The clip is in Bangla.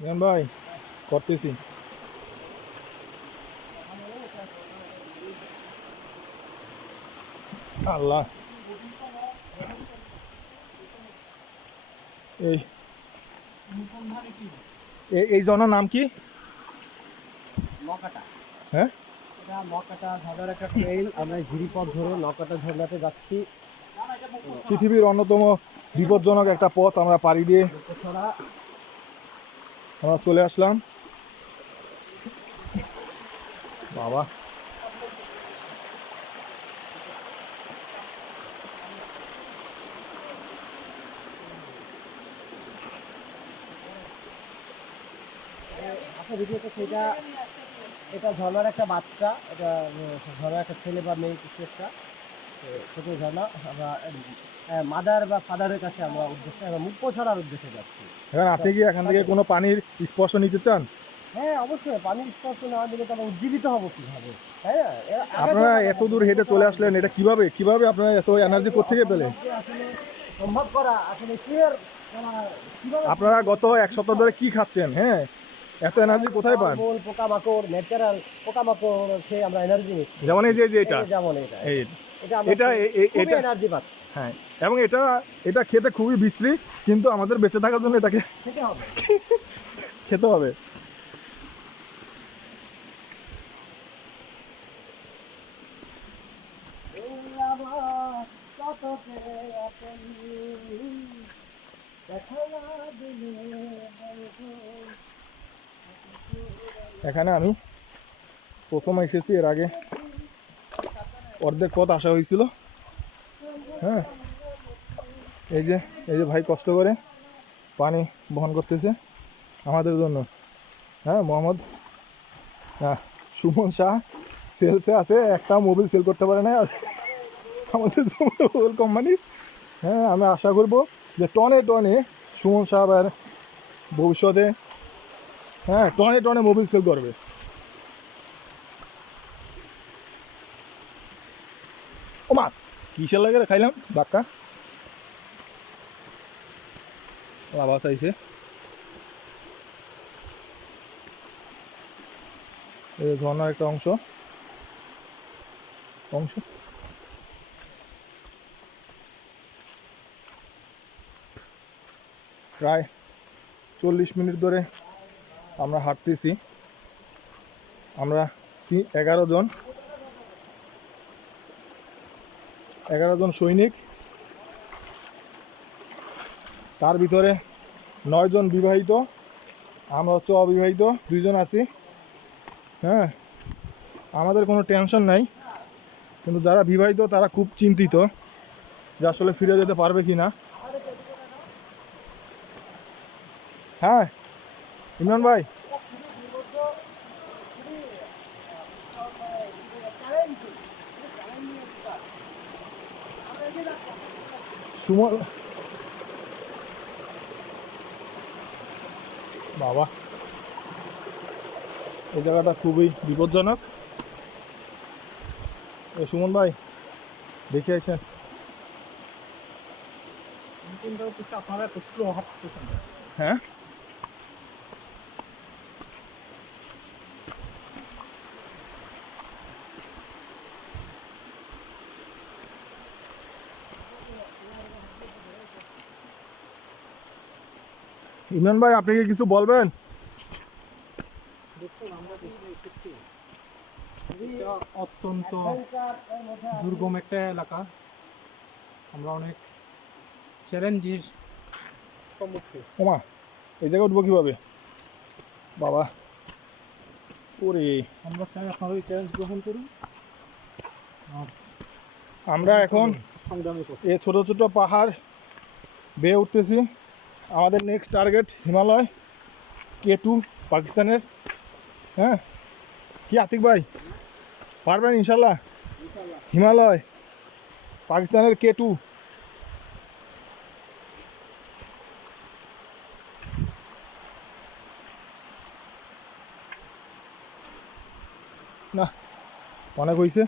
ভাই করতেছি। আল্লাহ, এই এই জনের নাম কি? নকাটা। হ্যাঁ, এটা নকাটা ঝর্ণার একটা ট্রেইল। আমরা ঝিরিপথ ধরে নকাটা ঝর্ণাতে যাচ্ছি। পৃথিবীর অন্যতম বিপজ্জনক একটা পথ আমরা পাড়ি দিয়ে লোকছড়া আমরা চলে আসলাম। বাবা, আচ্ছা ভিডিওতে সেটা, এটা ঝর্ণার একটা বাচ্চা, এটা ঝর্ণার একটা ছেলে বা মেয়ে কিছু একটা ছোট ঝর্ণা। আমরা মাদার বা ফাদারের কাছে আমরা উদ্দেশ্যে আমরা মুখ ছড়ার উদ্দেশ্যে যাচ্ছি। এখন আপনি কি এখান থেকে কোনো পানির স্পর্শ নিতে চান? হ্যাঁ অবশ্যই, পানির স্পর্শ না দিলে তো আমরা উজ্জীবিত হবো কিভাবে, তাই না? আপনারা এত দূর হেঁটে চলে আসলেন, এটা কিভাবে কিভাবে আপনারা এত এনার্জি কোত্থেকে পেলেন? আসলে সম্ভব করা আসলে ক্লিয়ার কিভাবে আপনারা গত এক সপ্তাহ ধরে কি খাচ্ছেন? হ্যাঁ, এত এনার্জি কোথায় পান? ফলমূল, পোকামাকড়, ন্যাচারাল পোকামাকড় খেয়ে আমরা এনার্জি নিচ্ছি। যেমন এই যে এই এটা, যে যেমন এটা এই এটা আমরা এটা খুবই এটা এনার্জি পাচ্ছি। হ্যাঁ, এবং এটা এটা খেতে খুবই বিশ্রী, কিন্তু আমাদের বেঁচে থাকার জন্য এটাকে খেতে হবে। খেতে হবে। এই আমার কতকে আপন দেখা না দিলে এখানে আমি প্রথম এসেছি, এর আগে অর্ধেক পথ আসা হয়েছিল। হ্যাঁ, এই যে এই যে ভাই কষ্ট করে পানি বহন করতেছে আমাদের জন্য। হ্যাঁ, মোহাম্মদ সুমন শাহ সেলসে আছে, একটা মোবিল সেল করতে পারে না আমাদের মোবাইল কোম্পানি। হ্যাঁ, আমি আশা করব যে টনে টনে সুমন সাহেব ভবিষ্যতে হ্যাঁ টনে টনে মোবিল সেল করবে। ও মা, কিসের লাগে খাইলাম ধাক্কা, আওয়াজ আইছে। এই ঝর্ণার একটা অংশ অংশ প্রায় 40 মিনিট ধরে আমরা হাঁটতেছি। আমরা 11 জন সৈনিক, তার ভিতরে 9 জন বিবাহিত, আমরা হচ্ছে অবিবাহিত 2 জন আছি। হ্যাঁ, আমাদের কোনো টেনশন নাই, কিন্তু যারা বিবাহিত তারা খুব চিন্তিত যে আসলে ফিরে যেতে পারবে কি না। হ্যাঁ ইমরান ভাই, সুমন বাবা, এই জায়গাটা খুবই বিপজ্জনক। সুমন ভাই দেখে আছেন? হ্যাঁ, ইমরান ভাই আপনি কি কিছু বলবেন? অত্যন্ত দুর্গম একটা এলাকা, আমরা অনেক চ্যালেঞ্জের সম্মুখীন। ওমা, এই জায়গায় উঠবো কিভাবে বাবা? ওরে, আমরা চাই আপনারা এই চ্যালেঞ্জ গ্রহণ করুন। আমরা এখন সংগ্রামী করুন। এই ছোট ছোট পাহাড় বেয়ে উঠতেছি। আমাদের নেক্সট টার্গেট হিমালয় K2, পাকিস্তানের। হ্যাঁ, কি আতিক ভাই পারবেন ইনশাল্লাহ? হিমালয় পাকিস্তানের K2। না, অনেক হয়েছে।